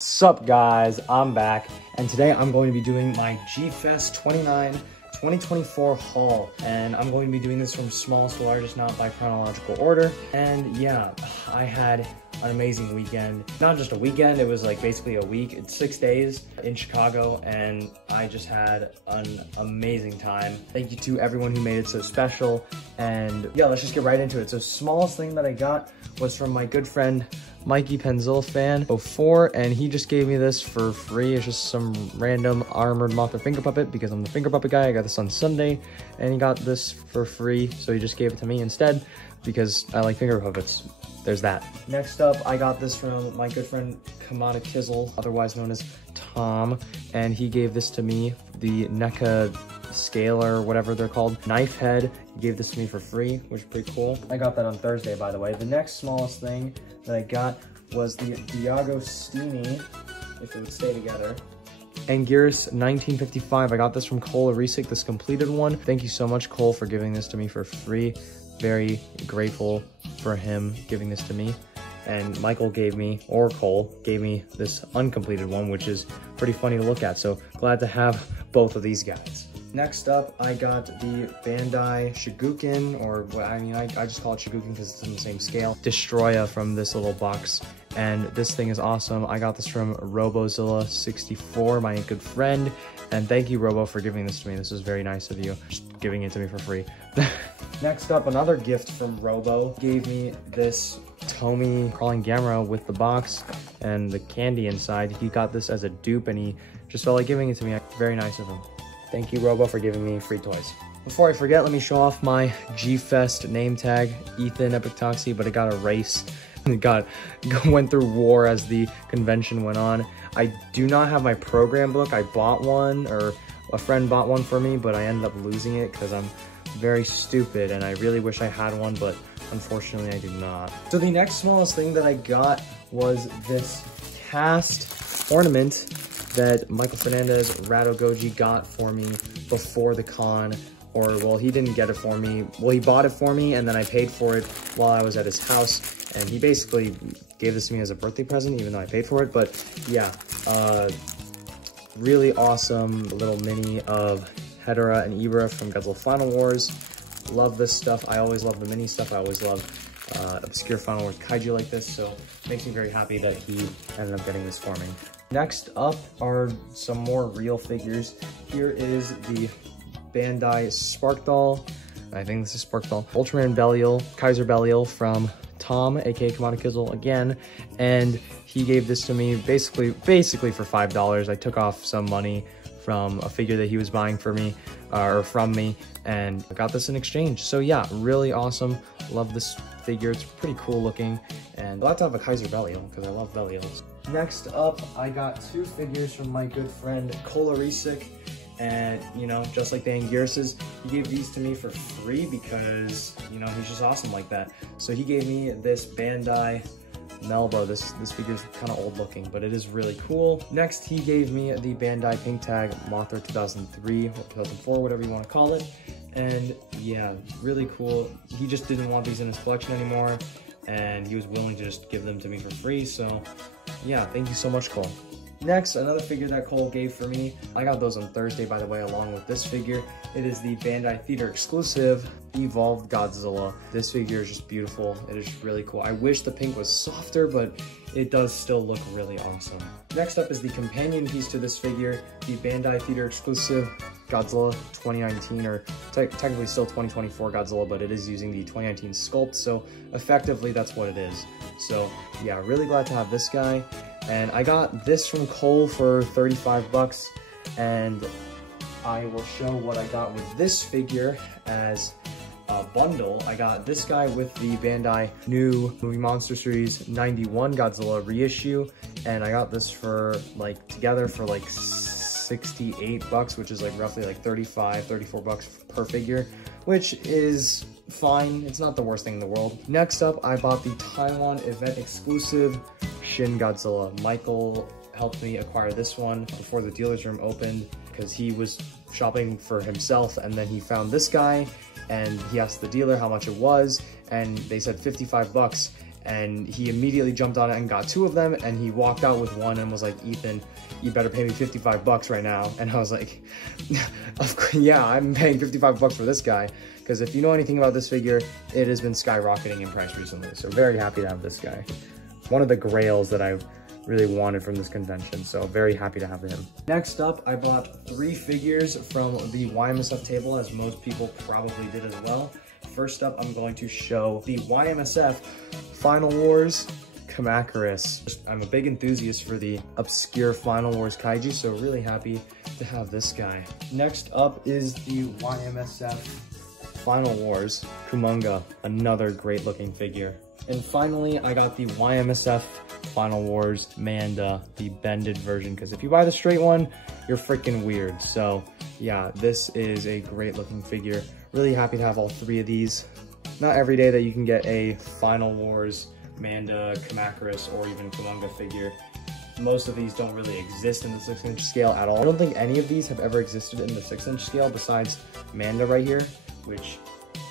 Sup guys, I'm back, and today I'm going to be doing my G-Fest 29 2024 haul, and I'm going to be doing this from smallest to largest, not by chronological order. And yeah, I had an amazing weekend. Not just a weekend, it was like basically a week. It's 6 days in Chicago, and I just had an amazing time. Thank you to everyone who made it so special. And yeah, let's just get right into it. So smallest thing that I got was from my good friend Mikey Penzil fan 04, and he just gave me this for free. It's just some random armored Mothra finger puppet because I'm the finger puppet guy. I got this on Sunday, and he got this for free, so he just gave it to me instead because I like finger puppets. There's that. Next up, I got this from my good friend Kamada Kizzle, otherwise known as Tom, and he gave this to me, the NECA Scaler, whatever they're called, knife head. He gave this to me for free, which is pretty cool. I got that on Thursday, by the way. The next smallest thing that I got was the Diagostini, if it would stay together, Anguirus 1955. I got this from Cole Arisic, this completed one. Thank you so much, Cole, for giving this to me for free. Very grateful for him giving this to me. And Michael gave me, or Cole, gave me this uncompleted one, which is pretty funny to look at. So glad to have both of these guys. Next up, I got the Bandai Shiguken, or I just call it Shiguken because it's on the same scale, Destroya from this little box. And this thing is awesome. I got this from Robozilla64, my good friend. And thank you, Robo, for giving this to me. This was very nice of you, just giving it to me for free. Next up, another gift from Robo. Gave me this Tomy Crawling Gamera with the box and the candy inside. He got this as a dupe, and he just felt like giving it to me. Very nice of him. Thank you, Robo, for giving me free toys. Before I forget, let me show off my G-Fest name tag, Ethan Epictoxy, but it got erased. It went through war as the convention went on. I do not have my program book. I bought one, or a friend bought one for me, but I ended up losing it because I'm very stupid and I really wish I had one, but unfortunately I do not. So the next smallest thing that I got was this cast ornament that Michael Fernandez Rado Goji got for me before the con, or well, he didn't get it for me. Well, he bought it for me and then I paid for it while I was at his house, and he basically gave this to me as a birthday present, even though I paid for it. But yeah, really awesome little mini of Hedorah and Ibra from Godzilla Final Wars. Love this stuff. I always love the mini stuff. I always love obscure Final Wars kaiju like this, so it makes me very happy that he ended up getting this for me. Next up are some more real figures. Here is the Bandai Spark Doll. I think this is Spark Doll. Ultraman Belial, Kaiser Belial from Tom, aka Kamada Kizzle again, and he gave this to me basically for $5. I took off some money from a figure that he was buying for me, or from me, and I got this in exchange. So yeah, really awesome. Love this figure. It's pretty cool looking, and I'd like to have a Kaiser Belial because I love Belials. Next up, I got two figures from my good friend Cole Arisic, and you know, just like the Anguirus's, he gave these to me for free because, you know, he's just awesome like that. So he gave me this Bandai Melba. This figure is kind of old looking, but it is really cool. Next, he gave me the Bandai Pink Tag Mothra 2003 or 2004, whatever you want to call it. And yeah, really cool. He just didn't want these in his collection anymore, and he was willing to just give them to me for free. So yeah, thank you so much, Cole. Next, another figure that Cole gave for me. I got those on Thursday, by the way, along with this figure. It is the Bandai Theater exclusive Evolved Godzilla. This figure is just beautiful. It is really cool. I wish the pink was softer, but it does still look really awesome. Next up is the companion piece to this figure, the Bandai Theater exclusive Godzilla 2019, or technically still 2024 Godzilla, but it is using the 2019 sculpt, so effectively that's what it is. So yeah, really glad to have this guy. And I got this from Cole for 35 bucks, and I will show what I got with this figure as a bundle. I got this guy with the Bandai new Movie Monster Series 91 Godzilla reissue, and I got this for like together for like 68 bucks, which is like roughly like 34 bucks per figure, which is fine. It's not the worst thing in the world. Next up, I bought the Taiwan event exclusive Shin Godzilla. Michael helped me acquire this one before the dealer's room opened because he was shopping for himself, and then he found this guy and he asked the dealer how much it was, and they said 55 bucks. and he immediately jumped on it and got 2 of them, and he walked out with 1 and was like, Ethan, you better pay me 55 bucks right now. And I was like, yeah, I'm paying 55 bucks for this guy. Because if you know anything about this figure, it has been skyrocketing in price recently. So very happy to have this guy. One of the grails that I really wanted from this convention. So very happy to have him. Next up, I bought 3 figures from the YMSF table, as most people probably did as well. First up, I'm going to show the YMSF Final Wars Kamacuras. I'm a big enthusiast for the obscure Final Wars kaiju, so really happy to have this guy. Next up is the YMSF Final Wars Kumonga, another great looking figure. And finally, I got the YMSF Final Wars Manda, the bended version, because if you buy the straight one, you're freaking weird. So yeah, this is a great looking figure. Really happy to have all 3 of these. Not every day that you can get a Final Wars Manda, Kamacuras, or even Kumonga figure. Most of these don't really exist in the 6-inch scale at all. I don't think any of these have ever existed in the 6-inch scale besides Manda right here, which,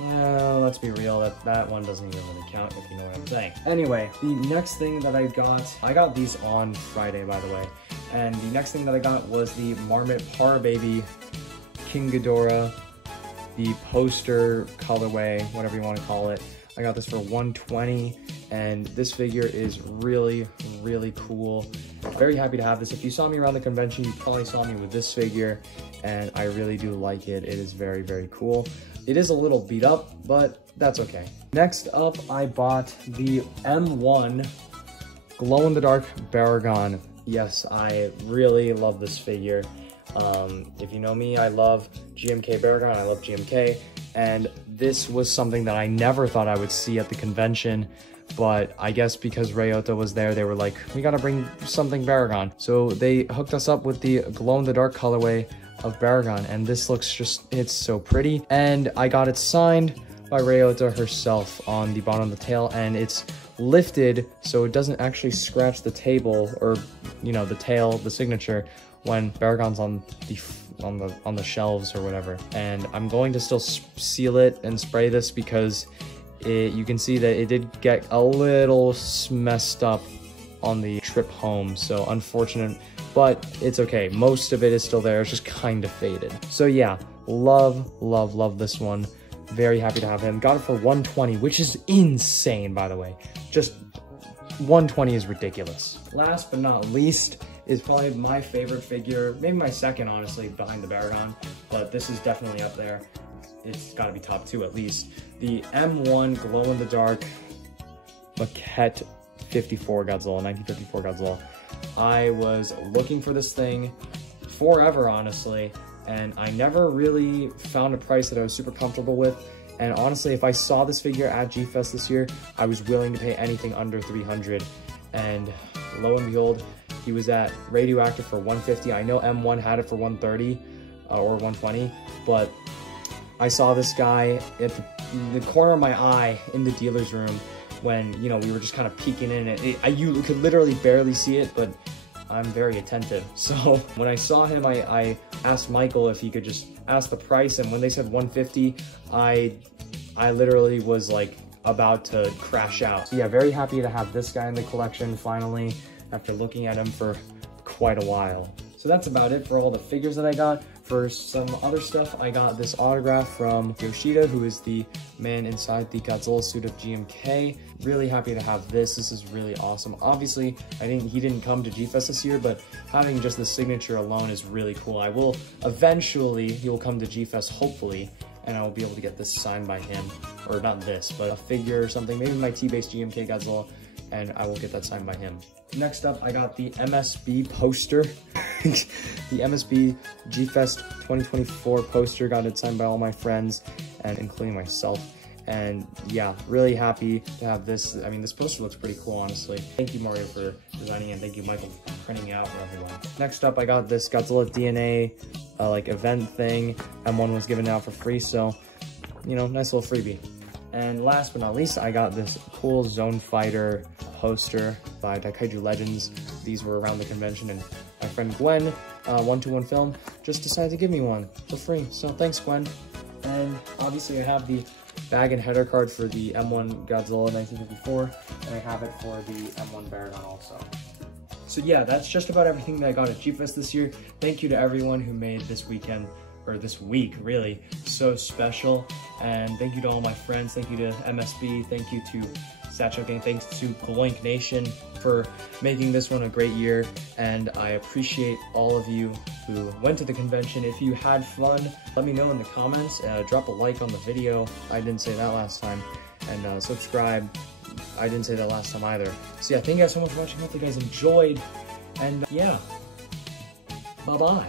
let's be real, that one doesn't even really count, if you know what I'm saying. Anyway, the next thing that I got these on Friday, by the way, and the next thing that I got was the Marmot Para Baby King Ghidorah, the poster colorway, whatever you want to call it. I got this for $120, and this figure is really, really cool. Very happy to have this. If you saw me around the convention, you probably saw me with this figure, and I really do like it. It is very, very cool. It is a little beat up, but that's okay. Next up, I bought the M1 glow-in-the-dark Baragon. Yes, I really love this figure. If you know me, I love GMK Baragon, I love GMK, and this was something that I never thought I would see at the convention, but I guess because Ryota was there, they were like, we gotta bring something Baragon. So they hooked us up with the glow-in-the-dark colorway of Baragon, and this looks it's so pretty. And I got it signed by Ryota herself on the bottom of the tail, and it's lifted so it doesn't actually scratch the table or, you know, the tail, the signature, when Baragon's on the shelves or whatever. And I'm going to still seal it and spray this because you can see that it did get a little messed up on the trip home, so unfortunate, but it's okay. Most of it is still there, it's just kind of faded. So yeah, love this one. Very happy to have him. Got it for $120, which is insane, by the way. Just $120 is ridiculous. Last but not least is probably my favorite figure, maybe my second, honestly, behind the Baragon, but this is definitely up there. It's gotta be top 2 at least. The M1 glow-in-the-dark Maquette 54 Godzilla, 1954 Godzilla. I was looking for this thing forever, honestly, and I never really found a price that I was super comfortable with. And honestly, if I saw this figure at G-Fest this year, I was willing to pay anything under $300. And lo and behold, he was at Radioactive for $150. I know M1 had it for $130 or $120, but I saw this guy at the corner of my eye in the dealer's room when, you know, we were just kind of peeking in it. You could literally barely see it, but I'm very attentive. So when I saw him, I asked Michael if he could just ask the price, and when they said $150, I literally was like about to crash out. So yeah, very happy to have this guy in the collection finally, after looking at him for quite a while. So that's about it for all the figures that I got. For some other stuff, I got this autograph from Yoshida, who is the man inside the Godzilla suit of GMK. Really happy to have this. This is really awesome. Obviously, he didn't come to G-Fest this year, but having just the signature alone is really cool. I will eventually, he will come to G-Fest, hopefully, and I will be able to get this signed by him. Or not this, but a figure or something, maybe my T-Base GMK Godzilla, and I will get that signed by him. Next up, I got the MSB poster. The MSB G-Fest 2024 poster, got it signed by all my friends, and including myself. And yeah, really happy to have this. I mean, this poster looks pretty cool, honestly. Thank you, Mario, for designing it, and thank you, Michael, for printing it out for everyone. Next up, I got this Godzilla DNA like event thing, and one was given out for free, so, you know, nice little freebie. And last but not least, I got this cool Zone Fighter poster by Daikaiju Legends. These were around the convention, and my friend Gwen, 121 Film, just decided to give me one for free. So thanks, Gwen. And obviously I have the bag and header card for the M1 Godzilla 1954, and I have it for the M1 Baragon also. So yeah, that's just about everything that I got at G-Fest this year. Thank you to everyone who made this weekend, or this week really, so special. And thank you to all my friends. Thank you to MSB. Thank you to Satchel Gang. Thanks to Gloink Nation for making this one a great year. And I appreciate all of you who went to the convention. If you had fun, let me know in the comments. Drop a like on the video. I didn't say that last time. And subscribe. I didn't say that last time either. So yeah, thank you guys so much for watching. Hope you guys enjoyed. And yeah, bye-bye.